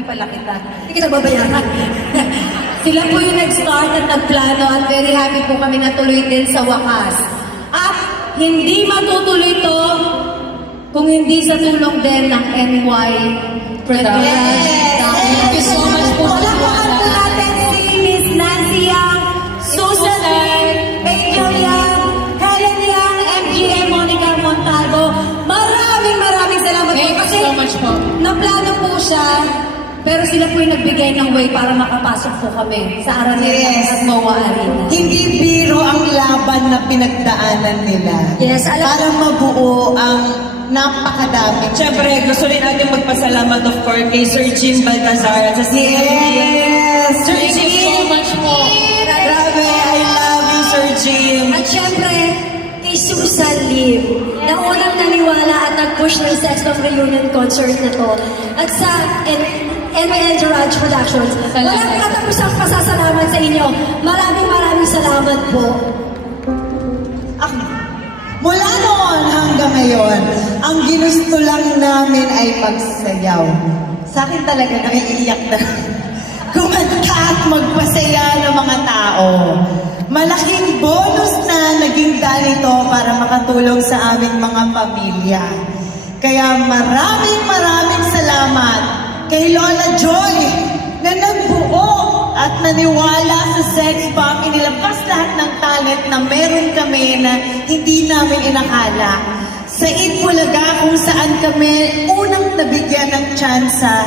Tabi pala kita. Hindi kita babayaran. Sila po yung nag-start at nagplano at very happy po kami na tuloy din sa wakas. At hindi matutuloy to kung hindi sa tulong din ng NY Production. Yes! Thank you so much po. Palakpakan po natin si Miss Nancy Yang, Susan Lee, Angel Yang, Helen Yang, MGM, Monica Montalvo. Maraming salamat po. Thank you Kasi so much po. naplano po siya, pero sila po yung nagbigay ng way para makapasok po kami sa Araneta Yes. at MOA Arena. Hindi biro ang laban na pinagdaanan nila. Yes, alam- Para mabuo ang napakadami. Siyempre, gusto rin natin magpasalamat of course kay Sir Jim Baltazar at sa Yes! Sir Thank you so Jim! much po. Grabe, I love you, Sir Jim. At syempre, kay Susan Lim, na unang naniwala at nag-push ng Sexton Reunion concert na to. At sa NY Entourage Productions, walang katapusang pasasalamat sa inyo. Maraming salamat po. Mula noon hanggang ngayon, ang ginusto lang namin ay magsayaw. Sa akin talaga, naiiyak na. Kumanta at magpasaya ng mga tao. Malaking bonus na naging ganito para makatulong sa aming mga pamilya. Kaya maraming salamat kay Lola Joy na nagbuo at naniwala sa Sex Bomb. Inilabas lahat ng talent na meron kami na hindi namin inakala. Sa Itbulaga kung saan kami unang nabigyan ng tsansa.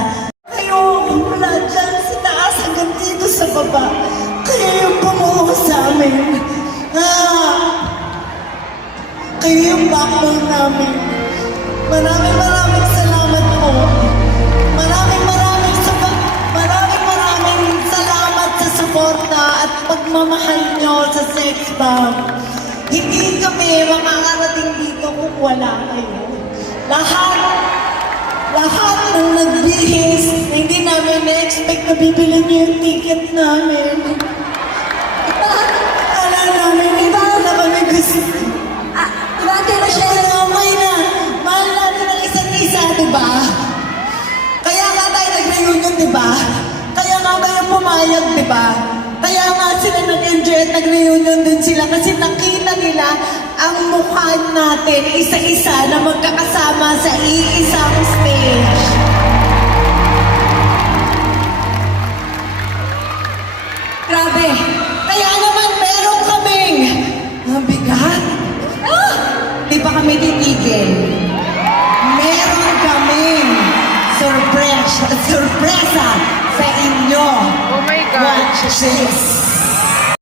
Kayo mula dyan sa taas hanggang dito sa baba. Kayo yung bumuo sa amin. Kayo yung backbone namin. Maraming salamat po. Maraming salamat sa suporta at pagmamahal nyo sa Sex Bomb. Hindi kami makakarating dito kung wala kayo. Lahat ng nagbihis na hindi namin na-expect na bibili niyo yung ticket namin. Wala namin, hindi na kami gusto. Dati na siya. Okay na. Mahal natin ang isa't isa, di ba? Kaya nga tayo nag-reunion, di ba? Kaya nga kayo pumayag, di ba? Kaya nga sila nag-enjoy at nag-reunion din sila kasi nakita nila ang mukha natin isa-isa na magkakasama sa iisang stage. Grabe. Kaya naman meron kaming mabigat. Di pa kami titigil. Meron kaming sorpresa sa inyo. Oh my God. Watch this.